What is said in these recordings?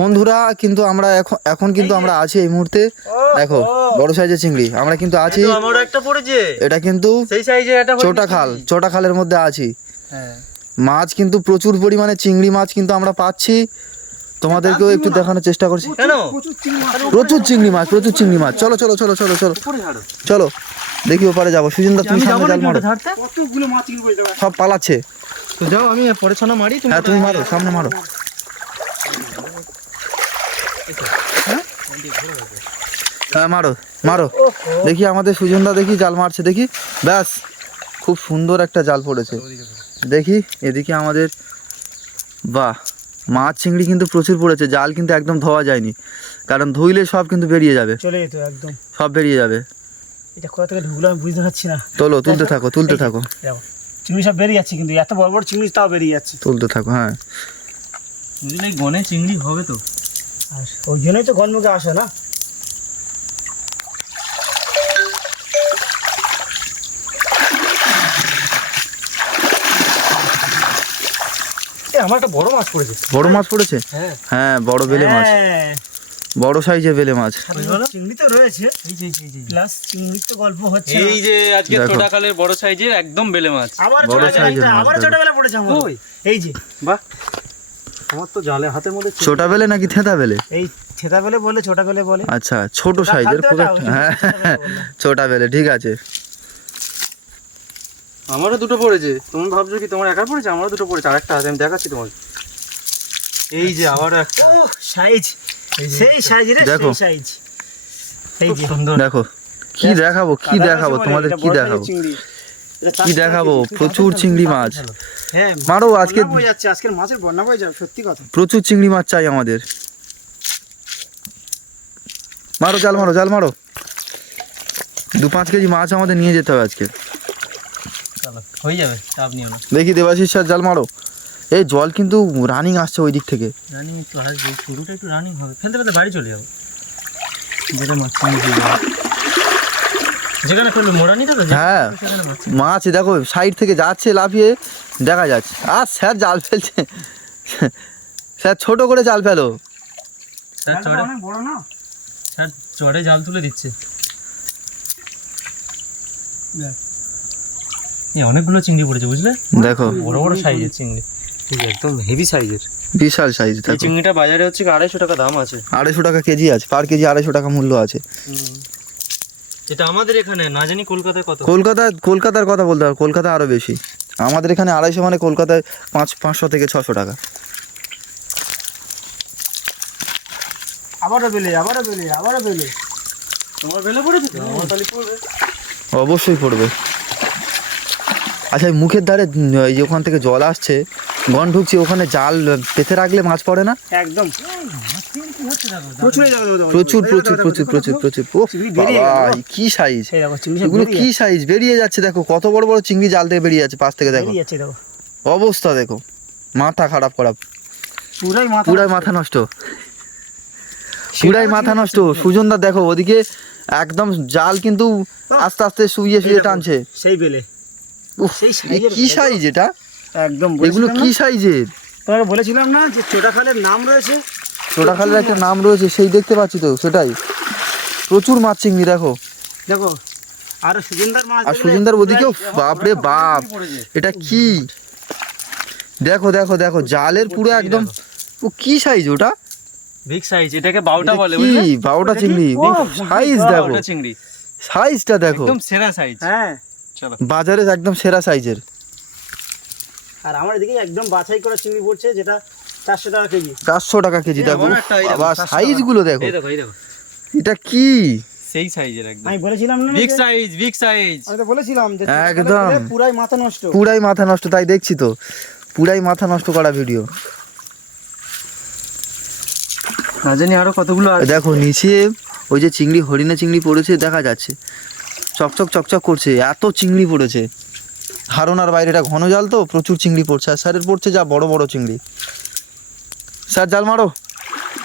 বন্ধুরা কিন্তু আমরা এখন এখন কিন্তু আমরা আছি এই মুহূর্তে। দেখো বড় সাইজের চিংড়ি। আমরা কিন্তু আছি এটা কিন্তু ছোটা খাল। ছোটা খালের মধ্যে আছি। হ্যাঁ। মাছ কিন্তু প্রচুর পরিমাণে চিংড়ি মাছ কিন্তু আমরা পাচ্ছি। তোমাদেরকেও একটু দেখানোর চেষ্টা করছি। প্রচুর চিংড়ি মাছ। প্রচুর চিংড়ি মাছ চলো চলো চলো চলো চলো। চলো দেখি ওপারে যাব। সুজিন্দা তুমি সামনে জাল মারো। ধরতে? কতগুলো মাছ কিনবো এটা সব পালাচ্ছে। তো যাও আমি পরে ছনা মারি হ্যাঁ তুমি মারো সামনে মারো। হ্যাঁ মারো মারো। দেখি আমাদের সুজনদা দেখি জাল মারছে দেখি। ব্যাস খুব সুন্দর একটা জাল পড়েছে। দেখি এদিকে আমাদের বাহ মাছ চিংড়ি কিন্তু প্রচুর পড়েছে জাল কিন্তু একদম ধোয়া যায়নি। কারণ ধুইলে সব কিন্তু বেরিয়ে যাবে। চলে যেত একদম। সব বেরিয়ে যাবে। এটা কোথা থেকে ঢুকলো আমি বুঝতে পারছি না। তোলো তুলতে থাকো তুলতে থাকো। চিংড়ি সব বেরিয়ে যাচ্ছে কিন্তু এত বড় বড় চিংড়ি তাও বেরিয়ে যাচ্ছে। তুলতে থাকো হ্যাঁ। বুঝলে গনে চিংড়ি হবে তো। আর ওই জন্যই তো গনমুখে আসে না। আমার একটা বড় মাছ পড়েছে। বড় মাছ পড়েছে? হ্যাঁ। হ্যাঁ বড় বেলে মাছ। হ্যাঁ, বড় সাইজের বেলে মাছ। চিংড়ি তো রয়েছে। এই যে। প্লাস চিংড়ির তো গল্প হচ্ছে এই যে আজকে। ছোটা খালের বড় সাইজের একদম বেলে মাছ। আবার বড় ছোট মাছ আবার দেখো। ছোটবেলা পড়েছে আমার। এই যে। বাহ। আমার তো জালে হাতের মধ্যে ছোটা বেলে নাকি থেতা বেলে এই ছেদা বেলে বলে ছোটা বেলে। বলে আচ্ছা ছোট সাইজের খুব হ্যাঁ ছোটা বেলে। ছোটা বেলে ঠিক আছে। আমারও দুটো পড়েছে। তুমি ভাবছ কি তোমার একার পড়েছে? আমারও দুটো পড়েছে। আরেকটা আছে আমি দেখাচ্ছি তোমাকে। এই যে আবারও একটা। ও সাইজ। সেই সাইজ রে দেখো। সেই সাইজ। এই যে সুন্দর। দেখো কি দেখাবো কি দেখাবো তোমাদের কি দেখাবো? কি দেখাবো? প্রচুর চিংড়ি মাছ। হ্যাঁ মারো আজকে আজকের মাছের বন্যা বয়ে যাবে সত্যি কথা। প্রচুর চিংড়ি মাছ চাই আমাদের। মারো জাল মারো জাল মারো। দু পাঁচ কেজি মাছ আমাদের নিয়ে যেতে হবে আজকে। হয়ে যাবে চাপ নিও না। দেখি দেবাশিস স্যার জাল মারো। এই জল কিন্তু রানিং আসছে ওই দিক থেকে। রানিং একটু আসবে শুরুটা একটু রানিং হবে। ফেলতে ফেলতে বাড়ি চলে যাব। যেটা মাছ। যেখানে ফেলবে মোড়া নিতে তো হ্যাঁ। মাছ দেখো সাইড থেকে যাচ্ছে লাফিয়ে দেখা যাচ্ছে। আর স্যার জাল ফেলছে। স্যার ছোট করে জাল ফেলো। স্যার চড়ে। বড় না? স্যার চড়ে জাল তুলে দিচ্ছে। এই অনেকগুলো চিংড়ি পড়েছে বুঝলে? দেখো। বড় বড় সাইজের চিংড়ি। একদম হেভি সাইজের। বিশাল সাইজ এই চিংড়িটা বাজারে হচ্ছে কি আড়াইশো টাকা দাম আছে। আড়াইশো টাকা কেজি আছে পার কেজি আড়াইশো টাকা মূল্য আছে। এটা আমাদের এখানে না জানি কলকাতায় কত? কলকাতা কলকাতার কথা বলতে হবে কলকাতা আরও বেশি। আমাদের এখানে আড়াইশো মানে কলকাতায় পাঁচ পাঁচশো থেকে ছশো টাকা। আবারও বেলে আবারও বেলে আবারও বেলে। তোমার বেলে পড়েছে তো? আমার তাহলে পড়বে। অবশ্যই পড়বে। আচ্ছা এই মুখের ধারে এই ওখান থেকে জল আসছে গন ঢুকছে ওখানে জাল পেতে রাখলে মাছ পড়ে না? একদম। প্রচুর প্রচুর দেখো, দেখো, প্রচুর প্রচুর প্রচুর দেখো, প্রচুর দেখো। প্রচুর ও চিংড়ি বেরিয়ে গেল, বাবা, দেখো। কি সাইজ এই দেখো চিংড়ি সব এগুলো কি সাইজ বেরিয়ে যাচ্ছে দেখো কত বড় বড় চিংড়ি জাল থেকে বেরিয়ে যাচ্ছে পাশ থেকে দেখো। বেরিয়ে যাচ্ছে দেখো। অবস্থা দেখো। মাথা খারাপ খারাপ পুরাই মাথা পুরাই মাথা নষ্ট। পুরাই মাথা নষ্ট। সুজনদা দেখো ওদিকে একদম জাল কিন্তু আস্তে আস্তে শুয়ে শুয়ে টানছে। সেই বেলে। কি সাইজ এটা? একদম এগুলো কি? সাইজের তোমাকে বলেছিলাম না যে চোটা খালের নাম রয়েছে? ছোটাখালের একটা নাম রয়েছে সেই দেখতে পাচ্ছি তো সেটাই। প্রচুর মাছ চিংড়ি দেখো। দেখো আর সুজনদার মাছ আর সুজনদার ওদিকেও বাপরে বাপ এটা কি? দেখো দেখো দেখো জালের পুরো একদম ও কি সাইজ ওটা? বিগ সাইজ এটাকে বাউটা বলে কি? বারোটা চিংড়ি? সাইজ দেখো বাউটা চিংড়ি। সাইজটা দেখো। একদম সেরা সাইজ হ্যাঁ। চলো। বাজারে একদম সেরা সাইজের আর আমার এদিকে একদম বাছাই করা চিংড়ি পড়ছে যেটা চারশো টাকা কেজি। দেখো। বাবা সাইজগুলো দেখো। এই দেখো এই দেখো। এটা কি? সেই সাইজের একদম। আমি বলেছিলাম না বিগ সাইজ বিগ সাইজ আমি তো বলেছিলাম যে একদম। পুরাই মাথা নষ্ট। পুরাই মাথা নষ্ট তাই দেখছি তো। পুরাই মাথা নষ্ট করা ভিডিও না জানি আরও কতগুলো আছে। দেখো নিচে ওই যে চিংড়ি হরিণে চিংড়ি পড়েছে দেখা যাচ্ছে। চকচক চকচক করছে এত চিংড়ি পড়েছে। হারোনার বাইরেটা ঘন জাল তো প্রচুর চিংড়ি পড়ছে আর স্যারের পড়ছে যা বড় বড় চিংড়ি। স্যার জাল মারো।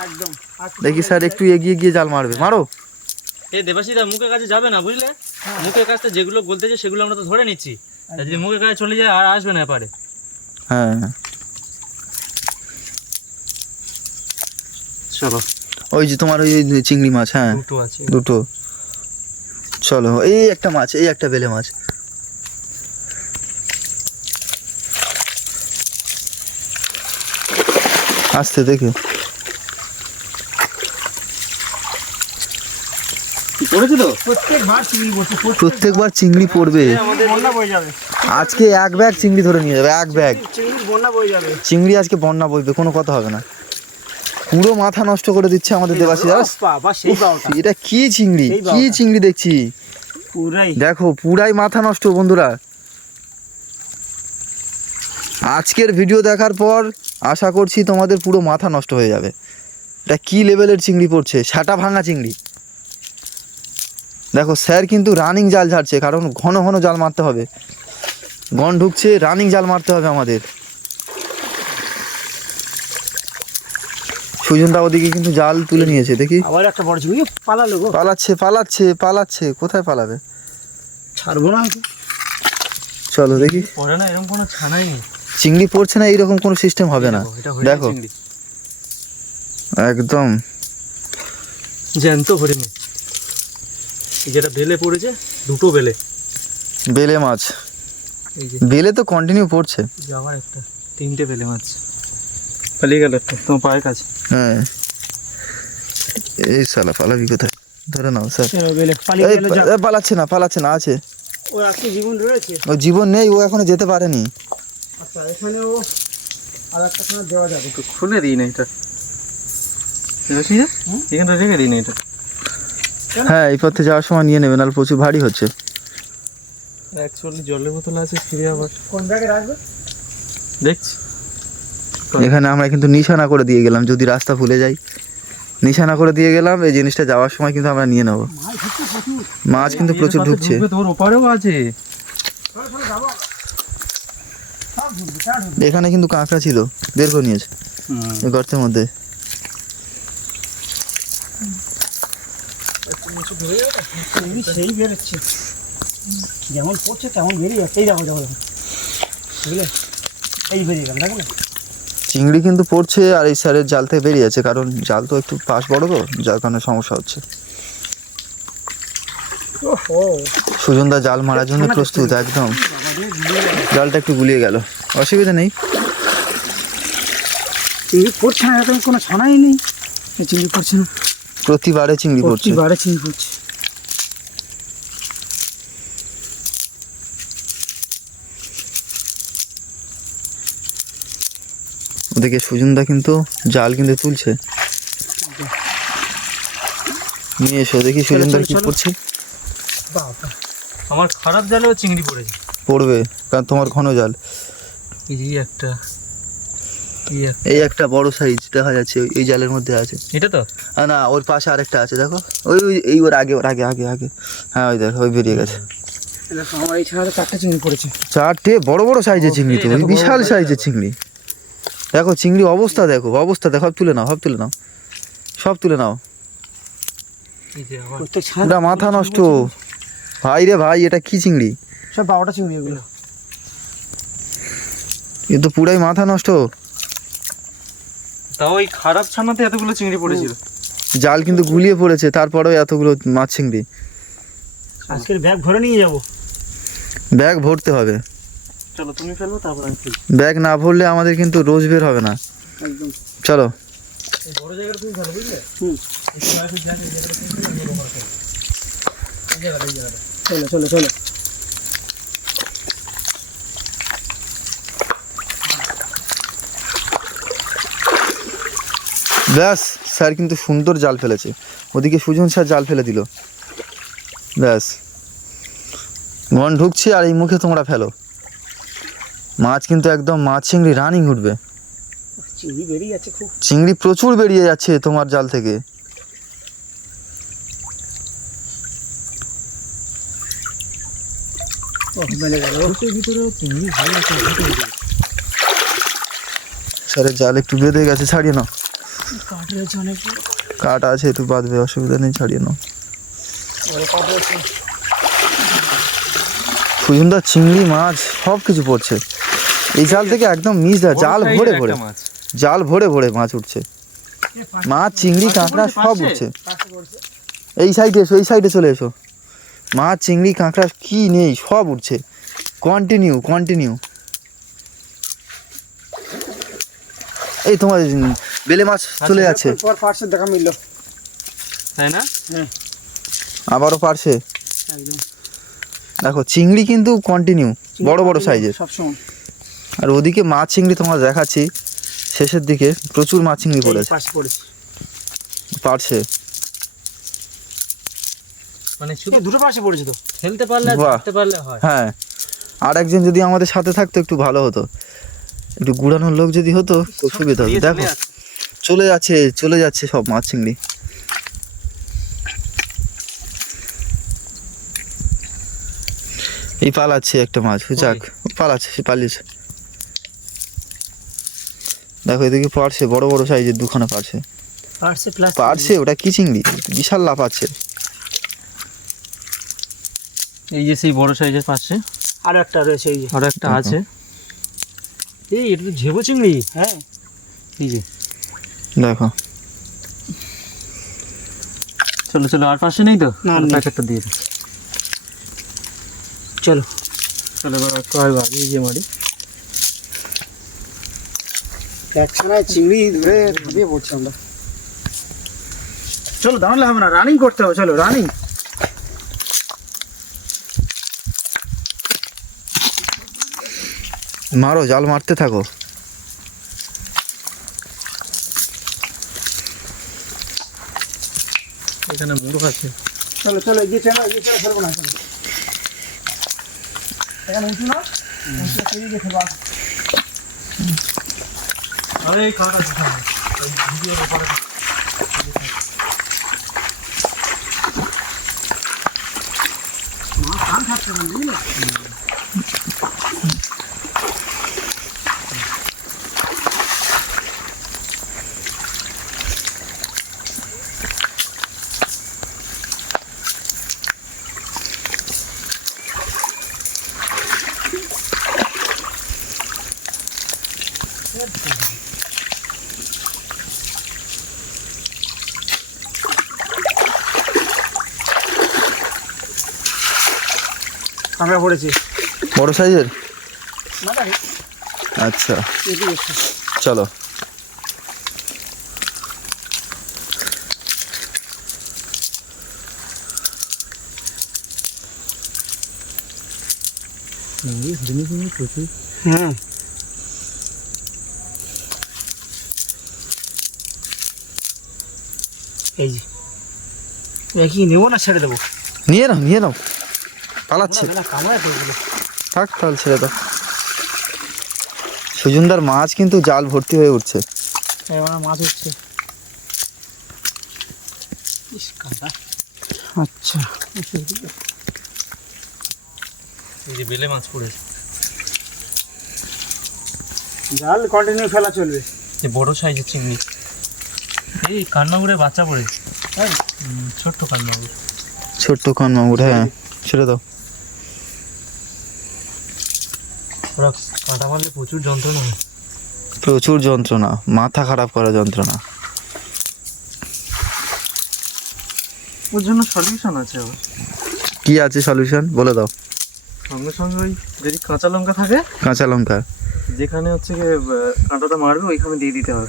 একদম। দেখি স্যার একটু এগিয়ে গিয়ে জাল মারবে। মারো। এই দেবাশিদা মুখের কাছে যাবে না বুঝলে? মুখের কাছে যেগুলো বলতেছে সেগুলো আমরা তো ধরে নিচ্ছি। যদি মুখের কাছে চলে যায় আর আসবে না পারে হ্যাঁ। চলো। ওই যে তোমার ওই ওই চিংড়ি মাছ হ্যাঁ। দুটো আছে। দুটো। চলো এই একটা মাছ এই একটা বেলে মাছ। আসতে দেখে। তো? প্রত্যেকবার চিংড়ি পড়ছে প্রত্যেকবার। চিংড়ি পড়বে। আমাদের বন্যা বয়ে যাবে। আজকে এক ব্যাগ চিংড়ি ধরে নিয়ে যাবে এক ব্যাগ। চিংড়ি আজকে বন্যা বইবে কোনো কথা হবে না। পুরো মাথা নষ্ট করে দিচ্ছে আমাদের দেবাশী দাস এটা কি চিংড়ি? কি চিংড়ি দেখছি? দেখো পুরাই মাথা নষ্ট বন্ধুরা। আজকের ভিডিও দেখার পর আশা করছি তোমাদের পুরো মাথা নষ্ট হয়ে যাবে। এটা কি লেভেলের চিংড়ি পড়ছে? ছাটা ভাঙা চিংড়ি। দেখো স্যার কিন্তু রানিং জাল ঝাড়ছে কারণ ঘন ঘন জাল মারতে হবে। গন ঢুকছে রানিং জাল মারতে হবে আমাদের। সুজনদা ওদিকে কিন্তু জাল তুলে নিয়েছে দেখি। আবার একটা বড় চিংড়ি পালালো গো। পালাচ্ছে পালাচ্ছে পালাচ্ছে কোথায় পালাবে? ছাড়বো না চলো দেখি। পড়ে না এরকম কোনো ছানাই নেই। চিংড়ি পড়ছে না এইরকম কোনো সিস্টেম হবে না। দেখো একদম। জ্যান্ত হরিণে। যেটা বেলে পড়েছে দুটো বেলে। বেলে মাছ। বেলে তো কন্টিনিউ পড়ছে। আবার একটা তিনটে বেলে মাছ। পালিয়ে গেল একটা তোমার পায়ের কাছে। হ্যাঁ। এই সালা পালাবি কোথায়? ধরে নাও স্যার। পালাচ্ছে না পালাচ্ছে না আছে। ও জীবন রয়েছে? ও জীবন নেই ও এখনও যেতে পারেনি। আচ্ছা এখানেও আর একটা খানা দেওয়া যাবে। তো খুলে দিই না এটা। এখানটা রেখে দিই না এটা। হ্যাঁ এই পথে যাওয়ার সময় নিয়ে নেবে নাহলে প্রচুর ভারী হচ্ছে। অ্যাকচুয়ালি জলের বোতল আছে ফিরে আবার। কোন ব্যাগে রাখবে? দেখছি। এখানে আমরা কিন্তু নিশানা করে দিয়ে গেলাম যদি রাস্তা ভুলে যাই। নিশানা করে দিয়ে গেলাম এই জিনিসটা যাওয়ার সময় কিন্তু আমরা নিয়ে নেব। মাছ মাছ কিন্তু প্রচুর ঢুকছে। তোর ওপারেও আছে চলো চলো যাব সব ঢুকবে চার ঢুকবে এখানে কিন্তু কাঁকড়া ছিল বের করে নিয়েছে গর্তের মধ্যে। চিংড়ি সেই বেরোচ্ছে যেমন পড়ছে তেমন বেরিয়ে যাচ্ছে। এই দেখো দেখো বুঝলে? এই বেরিয়ে গেল দেখো চিংড়ি কিন্তু পড়ছে আর এই স্যারের জাল থেকে বেরিয়ে যাচ্ছে কারণ জাল তো একটু পাশ বড় তো যার কারণে সমস্যা হচ্ছে। সুজনদা জাল মারার জন্য প্রস্তুত একদম। জালটা একটু গুলিয়ে গেল। অসুবিধা নেই। চিংড়ি পড়ছে না এরকম কোনো ছানাই নেই। চিংড়ি পড়ছে না। প্রতিবারে চিংড়ি পড়ছে প্রতিবারে চিংড়ি পড়ছে ওদিকে সুজনদা কিন্তু জাল কিন্তু তুলছে। নিয়ে এসো দেখি সুজনদার কি। পড়ছে আমার খারাপ জালেও চিংড়ি পড়েছে। পড়বে কারণ তোমার ঘন জাল। এই একটা এই একটা। বড় সাইজ দেখা যাচ্ছে ওই- এই জালের মধ্যে আছে। এটা তো? না ওর পাশে আরেকটা আছে দেখো। ওই ওই এই ওর আগে ওর আগে আগে আগে। হ্যাঁ ওই দেখো ওই বেরিয়ে গেছে। আমার এই ছাড়া চারটে চিংড়ি পড়েছে। চারটে? বড় বড় সাইজের চিংড়ি তো বিশাল সাইজের চিংড়ি। দেখো চিংড়ি অবস্থা দেখো অবস্থা দেখো সব তুলে নাও সব তুলে নাও। সব তুলে নাও। এই যে আবার প্রত্যেক ছাড়া এটা মাথা নষ্ট। ভাই রে ভাই এটা কি চিংড়ি? সব বারোটা চিংড়ি এগুলো। এ তো পুরাই মাথা নষ্ট। তাও ওই খারাপ ছানাতে এতগুলো চিংড়ি পড়েছিল। জাল কিন্তু গুলিয়ে পড়েছে তারপরেও এতগুলো মাছ চিংড়ি। আজকের ব্যাগ ভরে নিয়ে যাব। ব্যাগ ভরতে হবে। চলো তুমি ফেলো তারপর আমি ফেলি ব্যাগ না ভরলে আমাদের কিন্তু রোজ বের হবে না। একদম। চলো। বড় জায়গাটা তুমি ফেলো বুঝলে? হুম। চলো চলো চলো। ব্যাস স্যার কিন্তু সুন্দর জাল ফেলেছে। ওদিকে সুজন স্যার জাল ফেলে দিল। ব্যাস। গন ঢুকছে আর এই মুখে তোমরা ফেলো। মাছ কিন্তু একদম মাছ চিংড়ি রানিং উঠবে। চিংড়ি বেরিয়ে যাচ্ছে খুব। চিংড়ি প্রচুর বেরিয়ে যাচ্ছে তোমার জাল থেকে। স্যারের জাল একটু বেঁধে গেছে ছাড়িয়ে নাও। কাঠ রয়েছে অনেক কাট আছে বাঁধবে অসুবিধা নেই ছাড়িয়ে নাও। সুজনদার চিংড়ি মাছ সব কিছু পড়ছে। এই জাল থেকে একদম মিস দেয় জাল ভরে ভরে। জাল ভরে ভরে মাছ উঠছে। মাছ চিংড়ি কাঁকড়া সব উঠছে। এই সাইডে এসো এই সাইডে চলে এসো। মাছ চিংড়ি কাঁকড়া কি নেই সব উঠছে। কন্টিনিউ কন্টিনিউ এই তোমার বেলে মাছ চলে যাচ্ছে। পর পার্সেল দেখা মিললো। তাই না? হ্যাঁ। আবারও পারছে একদম। দেখো চিংড়ি কিন্তু কন্টিনিউ বড় বড় সাইজের সবসময়। আর ওদিকে মাছ চিংড়ি তোমার দেখাচ্ছি শেষের দিকে প্রচুর মাছ চিংড়ি পড়েছে। পারছে মানে শুধু দুটো পাশে পড়েছে তো? খেলতে পারলে হয়। হ্যাঁ। আর একজন যদি আমাদের সাথে থাকতো একটু ভালো হতো। একটু গুড়ানোর লোক যদি হতো খুব সুবিধা হতো। দেখো। চলে যাচ্ছে চলে যাচ্ছে সব মাছ চিংড়ি। এই পালাচ্ছে একটা মাছ যাক পালাচ্ছে সে পালিয়েছে। দেখো এদিকে পারছে বড় বড় সাইজের দুখানা পারছে। পারছে ওটা কি চিংড়ি? বিশাল লাভ আছে। এই যে সেই বড় সাইজের পাশে আরও একটা রয়েছে এই যে। আরও একটা আছে। এই এটা তো ঝেবো চিংড়ি। হ্যাঁ। এই যে। দেখো। চলো চলো আর পাশে নেই তো। প্যাকেটটা দিয়ে চলো। চলো এবার আর কয় ভাগ এই যে মারি। একখানায় চিংড়ি ধরে দিয়ে পড়ছি আমরা। চলো দাঁড়ালে হবে না রানিং করতে হবে চলো রানিং মারো জাল মারতে থাকো। এখানে মুরগ আছে। চলো চলো এগিয়ে চলো এগিয়ে চলো ফেলব না চলো। এখানে উঁচু না। উঁচু এগিয়ে ফেলব আসো। আরে এই দিতে ভিডিওর উপরে মা কান থাকছে না কাঁকড়া পড়েছে। বড় সাইজের? আচ্ছা। চলো। হ্যাঁ এই যে। কি নেব না ছেড়ে দেবো? নিয়ে নাও নিয়ে নাও। পালাচ্ছে থাক তাহলে ছেড়ে দাও। সুজনদার মাছ কিন্তু জাল ভর্তি হয়ে উঠছে। মাছ উঠছে। আচ্ছা। এই যে বেলে মাছ পড়েছে জাল কন্টিনিউ ফেলা চলবে। এই বড় সাইজের চিংড়ি। এই কান্নাগুড়ে বাচ্চা পড়েছে ছোট্ট কান্নাগুড়। ছোট্ট কান হ্যাঁ। ছেড়ে দাও। ওরা কাঁটা মারলে প্রচুর যন্ত্রণা হয়। প্রচুর যন্ত্রণা মাথা খারাপ করা যন্ত্রণা। ওর জন্য সলিউশন আছে আবার। কি আছে সলিউশন বলে দাও। সঙ্গে সঙ্গে ওই যদি কাঁচা লঙ্কা থাকে কাঁচা লঙ্কা। যেখানে হচ্ছে গিয়ে কাঁটাটা মারবে ওইখানে দিয়ে দিতে হবে।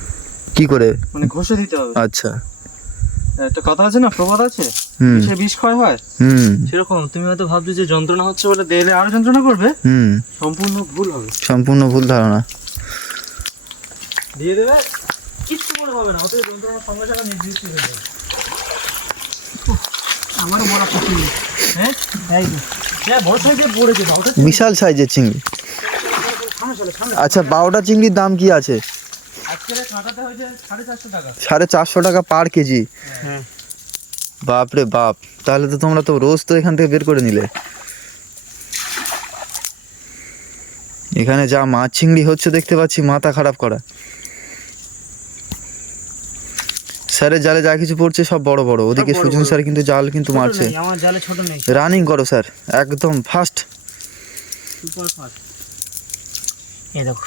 কি করে? মানে ঘষে দিতে হবে। আচ্ছা। একটা কথা আছে না? প্রবাদ আছে? সে বিষ ক্ষয় হয়? সেরকম তুমি হয়তো ভাবছ যে যন্ত্রণা হচ্ছে বলে দিলে আরও যন্ত্রণা করবে? সম্পূর্ণ ভুল হবে। সম্পূর্ণ ভুল ধারণা। দিয়ে দেবে কিচ্ছু করে হবে না অতএব যন্ত্রণার সঙ্গে সঙ্গে নির্দিষ্ট হয়ে যাবে। পছন্দ হ্যাঁ? এই হ্যাঁ বিশাল সাইজের চিংড়ি। আচ্ছা বারোটা চিংড়ির দাম কি আছে? সাড়ে চারশো টাকা। Per KG? হ্যাঁ। বাপ রে বাপ তাহলে তো তোমরা তো রোজ তো এখান থেকে বের করে নিলে। এখানে যা মাছ চিংড়ি হচ্ছে দেখতে পাচ্ছি মাথা খারাপ করা। স্যারের জালে যা কিছু পড়ছে সব বড় বড় ওদিকে সুজন। স্যার কিন্তু জাল কিন্তু মারছে। আমার জালে ছোট নেই। রানিং করো স্যার একদম ফাস্ট। Super fast. এই দেখো।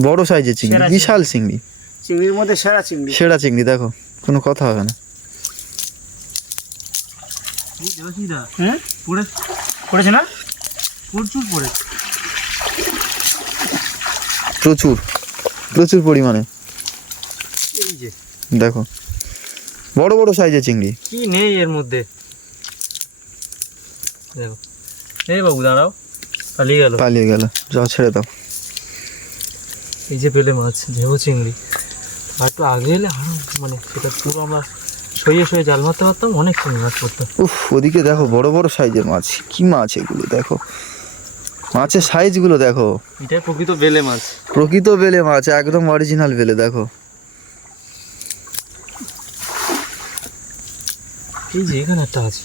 বড় সাইজের চিংড়ি বিশাল চিংড়ি। চিংড়ির মধ্যে সেরা চিংড়ি। সেরা চিংড়ি দেখো কোনো কথা হবে না। হুম পড়ে করেছে না? প্রচুর পড়ে। প্রচুর প্রচুর পরিমাণে। দেখো বড় বড় সাইজের চিংড়ি। কি নেই এর মধ্যে? দেখো। এই বাবু দাঁড়াও পালিয়ে গেল। পালিয়ে গেল। যাও ছেড়ে দাও। এই যে পেলে মাছ ঝেউ চিংড়ি। আর একটু আগে এলে আরও মানে সেটা পুরো আমরা সইয়ে সইয়ে জাল মারতে পারতাম অনেক চিংড়ি মাছ পড়তো। উফ ওদিকে দেখো বড় বড় সাইজের মাছ কি মাছ এগুলো দেখো। মাছের সাইজগুলো দেখো। এটাই প্রকৃত বেলে মাছ। প্রকৃত বেলে মাছ একদম অরিজিনাল বেলে দেখো। এই যে এখানে একটা আছে।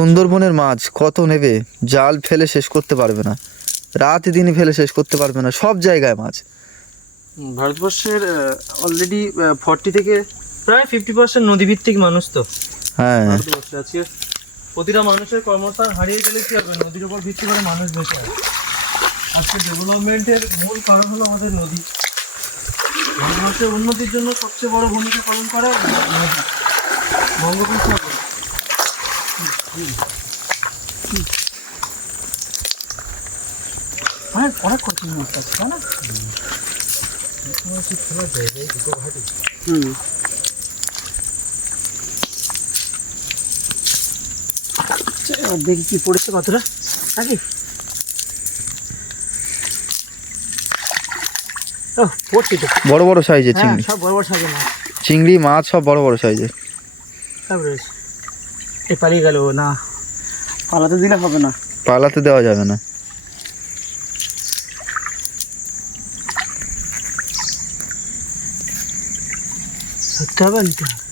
সুন্দরবনের মাছ কত নেবে জাল ফেলে শেষ করতে পারবে না। রাত দিন ফেলে শেষ করতে পারবে না সব জায়গায় মাছ। ভারতবর্ষের অলরেডি ফর্টি থেকে প্রায় ফিফটি পার্সেন্ট নদীভিত্তিক মানুষ তো। হ্যাঁ। আজকে প্রতিটা মানুষের কর্মস্থান হারিয়ে গেলে কি হবে? নদীর উপর ভিত্তি করে মানুষ বেঁচে আছে। আজকে ডেভেলপমেন্টের মূল কারণ হলো আমাদের নদী। ভারতবর্ষের উন্নতির জন্য সবচেয়ে বড় ভূমিকা পালন করে নদী। বঙ্গোপসাগর। অনেক অনেক কঠিন মাছটা আছে তাই না? দেখি কি পড়েছে কতটা নাকি? তো। বড় বড় সাইজের হ্যাঁ চিংড়ি। সব বড় বড় সাইজের মাছ। চিংড়ি মাছ সব বড় বড় সাইজের সব রয়েছে। এ পালিয়ে গেল না। পালাতে দিলে হবে না। পালাতে দেওয়া যাবে না। ধরতে হবে নিতে হবে